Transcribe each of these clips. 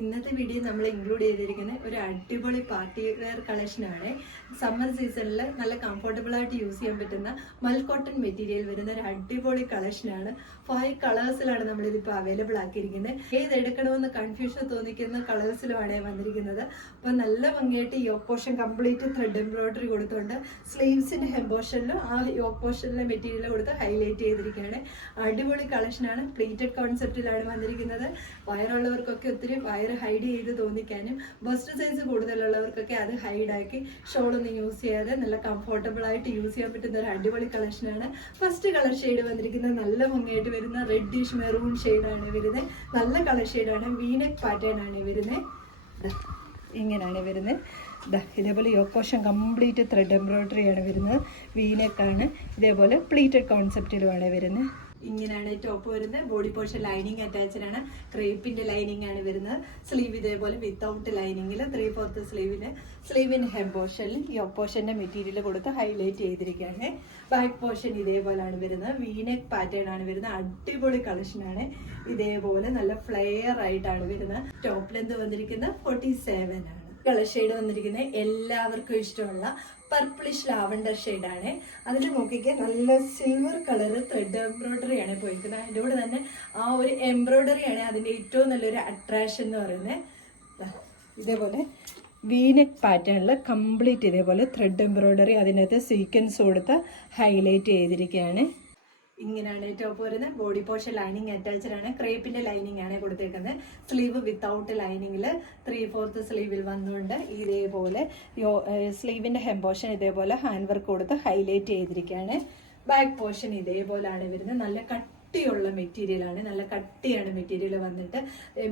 ഇന്നത്തെ വീഡിയോ നമ്മൾ ഇൻക്ലൂഡ് ചെയ്തിരിക്കുന്ന ഒരു അടിപൊളി പാർട്ടി വെയർ കളക്ഷനാണ്. സമ്മർ സീസണിൽ നല്ല കംഫർട്ടബിൾ ആയിട്ട് യൂസ് ചെയ്യാൻ പറ്റുന്ന മൽ കോട്ടൺ മെറ്റീരിയൽ വരുന്ന ഒരു അടിപൊളി കളക്ഷനാണ്. 5 കളേഴ്സിലാണ് നമ്മളിതിപ്പോൾ അവൈലബിൾ ആക്കിയിരിക്കുന്നത്. ഏതെടുക്കണമെന്ന് കൺഫ്യൂഷൻ തോന്നിക്കുന്ന കളേഴ്സിലുമാണ് വന്നിരിക്കുന്നത്. അപ്പോൾ നല്ല ഭംഗിയായിട്ട് yoke portion complete thread embroidery കൊടുത്തുകൊണ്ട് സ്ലീവ്സിൻ്റെ ഹെം പോർഷനിലും ആ യോക്ക് പോർഷനിലെ മെറ്റീരിയൽ കൊടുത്ത് ഹൈലൈറ്റ് ചെയ്തിരിക്കുകയാണ്. അടിപൊളി കളക്ഷനാണ്. പ്ലീറ്റഡ് കോൺസെപ്റ്റിലാണ് വന്നിരിക്കുന്നത്. വയറുള്ളവർക്കൊക്കെ ഒത്തിരി വയറ് ഹൈഡ് ചെയ്ത് തോന്നിക്കാനും ബസ്റ്റ് സൈസ് കൂടുതലുള്ളവർക്കൊക്കെ അത് ഹൈഡാക്കി ഷോളൊന്നും യൂസ് ചെയ്യാതെ നല്ല കംഫർട്ടബിൾ ആയിട്ട് യൂസ് ചെയ്യാൻ പറ്റുന്ന ഒരു അടിപൊളി കളക്ഷനാണ്. ഫസ്റ്റ് കളർ ഷെയ്ഡ് വന്നിരിക്കുന്നത് നല്ല ഭംഗിയായിട്ട് വരുന്ന റെഡിഷ് മെറൂൺ ഷെയ്ഡാണ് വരുന്നത്. നല്ല കളർ ഷെയ്ഡാണ്. വീനെക്ക് പാറ്റേൺ ആണ് വരുന്നത്. ഇങ്ങനെയാണ് വരുന്നത്. ഇതേപോലെ yoke portion complete thread embroidery ആണ് വരുന്നത്. വീനെക്കാണ്. ഇതേപോലെ പ്ലീറ്റഡ് കോൺസെപ്റ്റിലുമാണ് വരുന്നത്. ഇങ്ങനെയാണ് ടോപ്പ് വരുന്നത്. ബോഡി പോർഷൻ ലൈനിങ് അറ്റാച്ച്ഡ് ആണ്. ക്രേപ്പിന്റെ ലൈനിങ് ആണ് വരുന്നത്. സ്ലീവ് ഇതേപോലെ വിത്തൗട്ട് ലൈനിങ്ങിൽ 3/4 സ്ലീവിന് ഹെം പോർഷനിൽ യോക്ക് പോർഷന്റെ മെറ്റീരിയൽ കൊടുത്ത് ഹൈലൈറ്റ് ചെയ്തിരിക്കുകയാണ്. ബാക്ക് പോർഷൻ ഇതേപോലെയാണ് വരുന്നത്. വീനെക്ക് പാറ്റേൺ ആണ് വരുന്നത്. അടിപൊളി കളക്ഷനാണ്. ഇതേപോലെ നല്ല ഫ്ലെയർ ആയിട്ടാണ് വരുന്നത്. ടോപ്പ് ലെന്ത് വന്നിരിക്കുന്നത് 47 ആണ്. കളർ ഷെയ്ഡ് വന്നിരിക്കുന്നത് എല്ലാവർക്കും ഇഷ്ടമുള്ള പർപ്പിളിഷ് ലാവൻഡർ ഷെയ്ഡാണ്. അതിൽ നോക്കിക്കാൻ നല്ല സിൽവർ കളർ ത്രെഡ് എംബ്രോയിഡറി ആണ് പോയിരിക്കുന്നത്. അതിൻ്റെ കൂടെ തന്നെ ആ ഒരു എംബ്രോയിഡറി ആണ് അതിൻ്റെ ഏറ്റവും നല്ലൊരു അട്രാക്ഷൻ എന്ന് പറയുന്നത്. ഇതേപോലെ വീനെക്ക് പാറ്റേണിൽ കംപ്ലീറ്റ് ഇതേപോലെ ത്രെഡ് എംബ്രോയിഡറി അതിനകത്ത് സീക്വൻസ് കൊടുത്ത് ഹൈലൈറ്റ് ചെയ്തിരിക്കുകയാണ്. ഇങ്ങനെയാണ് ടോപ്പ് വരുന്നത്. ബോഡി പോർഷൻ ലൈനിങ് അറ്റാച്ച്ഡ് ആണ്. ക്രേപ്പിന്റെ ലൈനിങ് ആണ് കൊടുത്തേക്കുന്നത്. സ്ലീവ് വിത്തൗട്ട് ലൈനിങ്ങിൽ 3/4 സ്ലീവിൽ വന്നുകൊണ്ട് ഇതേപോലെ സ്ലീവിന്റെ ഹെം പോർഷൻ ഇതേപോലെ ഹാൻഡ് വർക്ക് കൊടുത്ത് ഹൈലൈറ്റ് ചെയ്തിരിക്കുകയാണ്. ബാക്ക് പോർഷൻ ഇതേപോലെയാണ് വരുന്നത്. നല്ല കട്ടിയുള്ള മെറ്റീരിയലാണ്. നല്ല കട്ടിയാണ് മെറ്റീരിയൽ വന്നിട്ട്.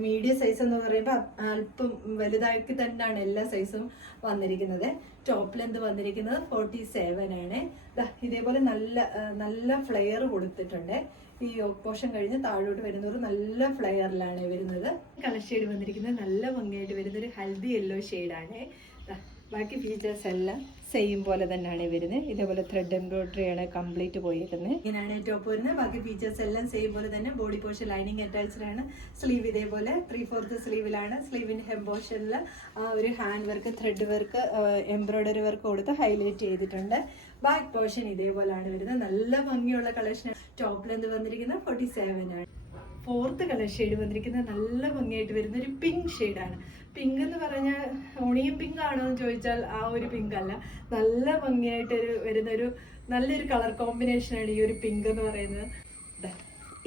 മീഡിയം സൈസ് എന്ന് പറയുമ്പോൾ അല്പം വലുതാക്കി തന്നെയാണ് എല്ലാ സൈസും വന്നിരിക്കുന്നത്. ടോപ്പ് ലെന്ത് വന്നിരിക്കുന്നത് 47 ആണ്. ഇതേപോലെ നല്ല ഫ്ലെയർ കൊടുത്തിട്ടുണ്ട്. ഈ യോക്ക് പോർഷൻ കഴിഞ്ഞ് താഴോട്ട് വരുന്നവർ നല്ല ഫ്ലെയറിലാണ് വരുന്നത്. കളർ ഷെയ്ഡ് വന്നിരിക്കുന്നത് നല്ല ഭംഗിയായിട്ട് വരുന്ന ഒരു ഹൽദി യെല്ലോ ഷെയ്ഡാണ്. ബാക്കി ഫീച്ചേഴ്സ് എല്ലാം സെയിം പോലെ തന്നെയാണ് വരുന്നത്. ഇതേപോലെ ത്രെഡ് എംബ്രോയിഡറി ആണ് കംപ്ലീറ്റ് പോയിരിക്കുന്നത്. ഇങ്ങനെയാണ് ടോപ്പ് വരുന്നത്. ബാക്കി ഫീച്ചേഴ്സ് എല്ലാം സെയിം പോലെ തന്നെ. ബോഡി പോർഷൻ ലൈനിങ് അറ്റാച്ച്ഡ് ആണ്. സ്ലീവ് ഇതേപോലെ 3/4 സ്ലീവിലാണ്. സ്ലീവിന്റെ ഹെം പോർഷനിൽ ആ ഒരു hand work thread work embroidery work കൊടുത്ത് ഹൈലൈറ്റ് ചെയ്തിട്ടുണ്ട്. ബാക്ക് പോർഷൻ ഇതേപോലെയാണ് വരുന്നത്. നല്ല ഭംഗിയുള്ള കളക്ഷൻ. ടോപ്പ് ലെന്ത് വന്നിരിക്കുന്നത് 47 ആണ്. 4th കളർ ഷെയ്ഡ് വന്നിരിക്കുന്നത് നല്ല ഭംഗിയായിട്ട് വരുന്ന ഒരു പിങ്ക് ഷെയ്ഡാണ്. പിങ്ക് എന്ന് പറഞ്ഞാൽ ഓണിയൻ പിങ്ക് ആണോ എന്ന് ചോദിച്ചാൽ ആ ഒരു പിങ്ക് അല്ല. നല്ല ഭംഗിയായിട്ട് വരുന്നൊരു നല്ലൊരു കളർ കോമ്പിനേഷനാണ് ഈ ഒരു പിങ്ക് എന്ന് പറയുന്നത്.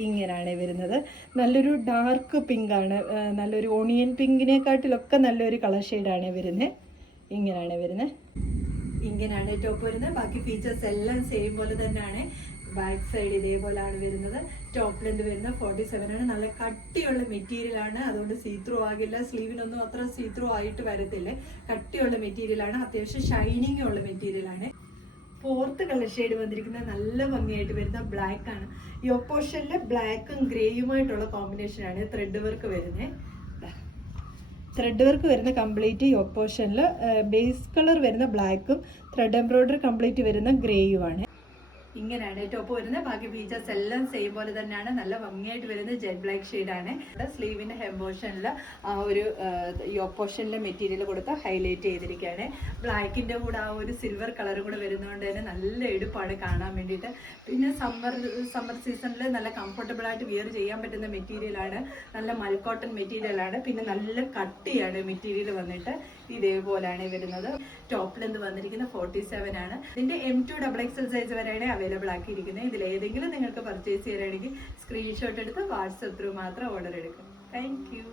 ഇങ്ങനെയാണ് വരുന്നത്. നല്ലൊരു ഡാർക്ക് പിങ്ക് ആണ്. നല്ലൊരു ഓണിയൻ പിങ്കിനെക്കാട്ടിലൊക്കെ നല്ലൊരു കളർ ഷെയ്ഡാണ് വരുന്നത്. ഇങ്ങനെയാണ് വരുന്നത്. ഇങ്ങനെയാണ് ടോപ്പ് വരുന്നത്. ബാക്കി ഫീച്ചേഴ്സ് എല്ലാം സെയിം പോലെ തന്നെയാണ്. ബാക്ക് സൈഡ് ഇതേപോലെയാണ് വരുന്നത്. ടോപ്പ് ലെന്ത് വരുന്നത് 47 ആണ്. നല്ല കട്ടിയുള്ള മെറ്റീരിയൽ ആണ്. അതുകൊണ്ട് സീത്രൂ ആകില്ല. സ്ലീവിനൊന്നും അത്ര സീത്രൂ ആയിട്ട് വരത്തില്ല. കട്ടിയുള്ള മെറ്റീരിയൽ ആണ്. അത്യാവശ്യം ഷൈനിങ് ഉള്ള മെറ്റീരിയൽ ആണ്. 4th കളർ ഷെയ്ഡ് വന്നിരിക്കുന്നത് നല്ല ഭംഗിയായിട്ട് വരുന്ന ബ്ലാക്ക് ആണ്. ഈ ഓപ്പോഷനിൽ ബ്ലാക്കും ഗ്രേയുമായിട്ടുള്ള കോമ്പിനേഷൻ ആണ് ത്രെഡ് വർക്ക് വരുന്നത്. ത്രെഡ് വർക്ക് വരുന്ന കംപ്ലീറ്റ് ഈ ഓപ്പോഷനിൽ ബേസ് കളർ വരുന്ന ബ്ലാക്കും ത്രെഡ് എംബ്രോയിഡറി കംപ്ലീറ്റ് വരുന്ന ഗ്രേയുമാണ്. ഇങ്ങനെയാണ് ടോപ്പ് വരുന്നത്. ബാക്കി ഫീച്ചേഴ്സ് എല്ലാം സെയിം പോലെ തന്നെയാണ്. നല്ല ഭംഗിയായിട്ട് വരുന്നത് ജെറ്റ് ബ്ലാക്ക് ഷെയ്ഡാണ്. സ്ലീവിന്റെ ഹെം പോർഷനിൽ ആ ഒരു യോക്ക് പോർഷനിലെ മെറ്റീരിയൽ കൊടുത്ത് ഹൈലൈറ്റ് ചെയ്തിരിക്കുകയാണ്. ബ്ലാക്കിന്റെ കൂടെ ആ ഒരു സിൽവർ കളർ കൂടെ വരുന്നതുകൊണ്ട് തന്നെ നല്ല എടുപ്പാണ് കാണാൻ വേണ്ടിയിട്ട്. പിന്നെ സമ്മർ സീസണിൽ നല്ല കംഫർട്ടബിൾ ആയിട്ട് വിയർ ചെയ്യാൻ പറ്റുന്ന മെറ്റീരിയലാണ്. നല്ല മൽ കോട്ടൺ മെറ്റീരിയലാണ്. പിന്നെ നല്ല കട്ടിയാണ് മെറ്റീരിയൽ വന്നിട്ട്. ഇതേപോലെയാണ് വരുന്നത്. ടോപ്പ് ലെന്ത് വന്നിരിക്കുന്നത് 47 ആണ്. ഇതിന്റെ M2 XXL സൈസ് വരെയാണ് അവൈലബിൾ ആക്കിയിരിക്കുന്നത്. ഇതിൽ ഏതെങ്കിലും നിങ്ങൾക്ക് പർച്ചേസ് ചെയ്യാനാണെങ്കിൽ സ്ക്രീൻഷോട്ട് എടുത്ത് വാട്സപ്പ് ത്രൂ മാത്രം ഓർഡർ എടുക്കും. Thank you.